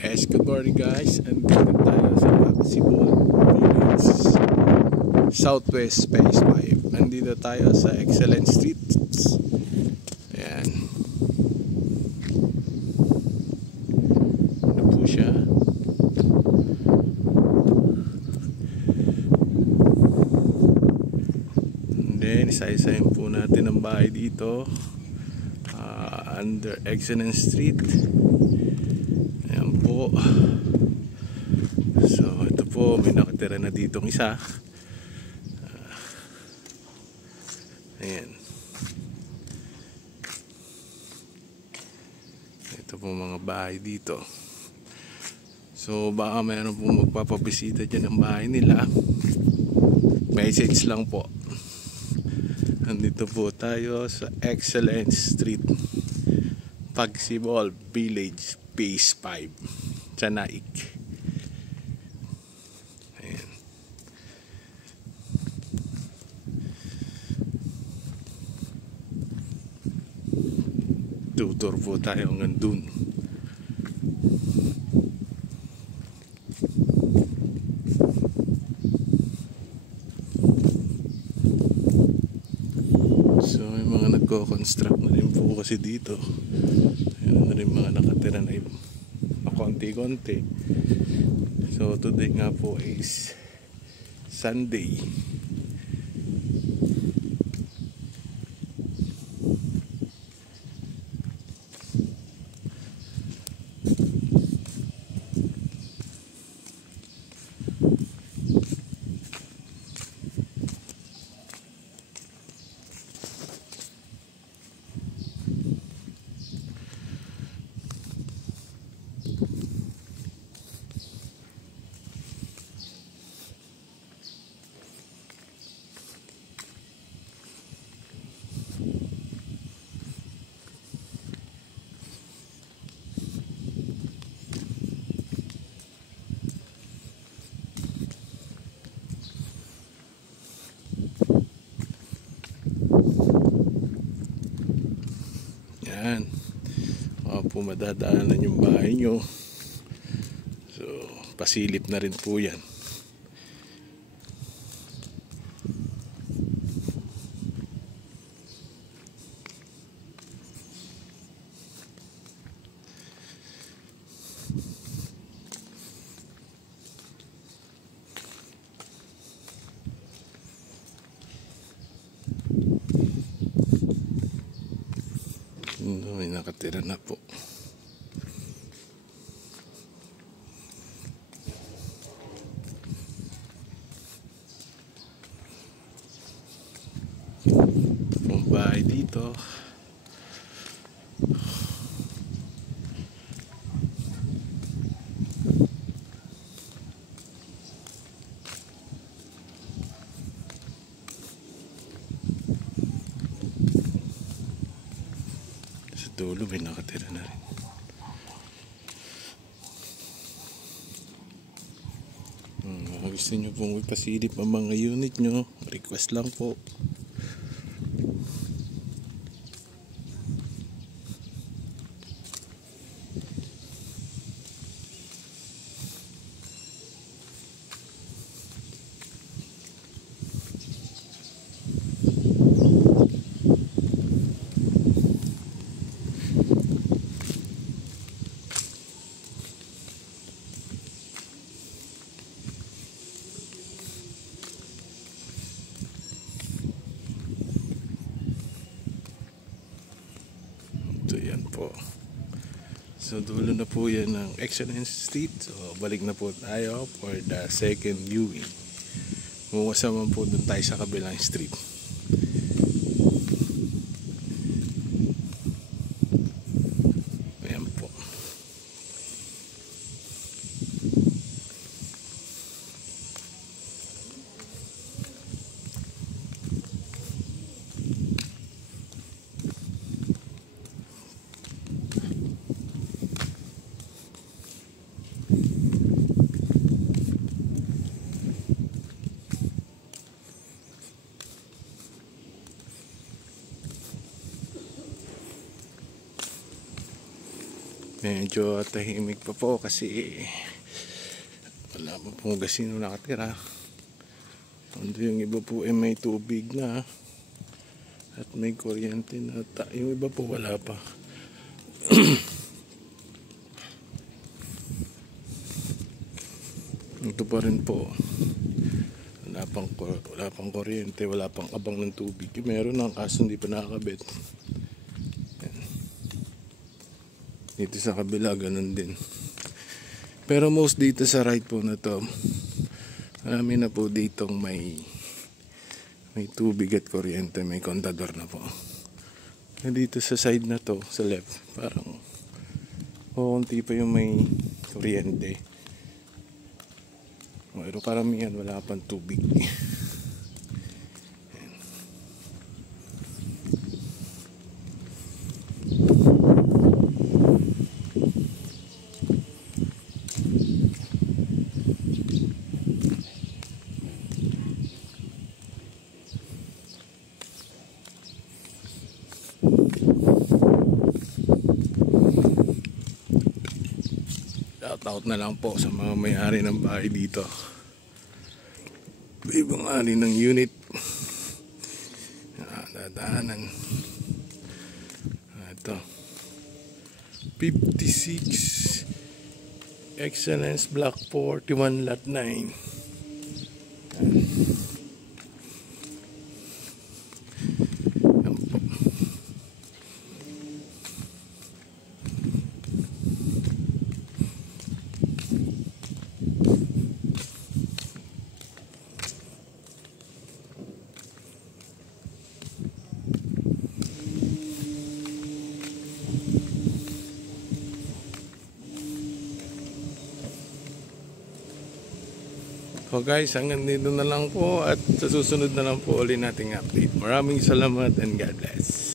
Yes, good morning guys. Andito tayo sa Maximum Village, Southwest Phase 5. Andito tayo sa Excellent Street. Ayan. Ano po siya? And then, isa-isayin po natin ang bahay dito. Under Excellent Street. Ayan po. So ito po, may nakatira na ditong isa. Ayan. Ito po mga bahay dito. So baka mayroon po magpapabisita dyan ng bahay nila. Message lang po. Nandito po tayo sa Excellent Street, Pagsibol Village, Phase 5, Chanaik. Ayan. Tutor po tayo hanggang dun. So may mga nagko-construct na rin po kasi dito. Ayan na rin mga nakatira na konti-konti. So today nga po is Sunday. Yan. Baka po madadaanan yung bahay nyo. So, pasilip na rin po yan. May nakatira na po. Ang bahay dito. Dulo may nakatira na rin. Gusto nyo pong ipasilip ang mga unit nyo, request lang po. So yan po. So dulo na po yan ng Excellent Street. So balik na po tayo for the second viewing. Muwasaman po dun tayo sa kabilang street. Ayan po. medyo tahimik pa po kasi wala pa pong gasino nakatira. Yung iba po ay may tubig na at may kuryente na. Yung iba po wala pa. Ito pa rin po. Wala pang kuryente, wala pang abang ng tubig. Meron ng kaso hindi pa nakakabit. Yan. Dito sa kabila ganun din. Pero most dito sa right po na to, marami na po ditong may tubig at kuryente, may kontador na po. Dito sa side na to, sa left, parang konti pa yung may kuryente. Pero karamihan wala pang tubig. Shoutout na lang po sa mga may-ari ng bahay dito. Ibang ari ng unit. Dadaanan. Ito. 56 Excellence Block 41 Lot 9. So guys, hanggang dito na lang po at sa susunod na lang po ulit nating update. Maraming salamat and God bless.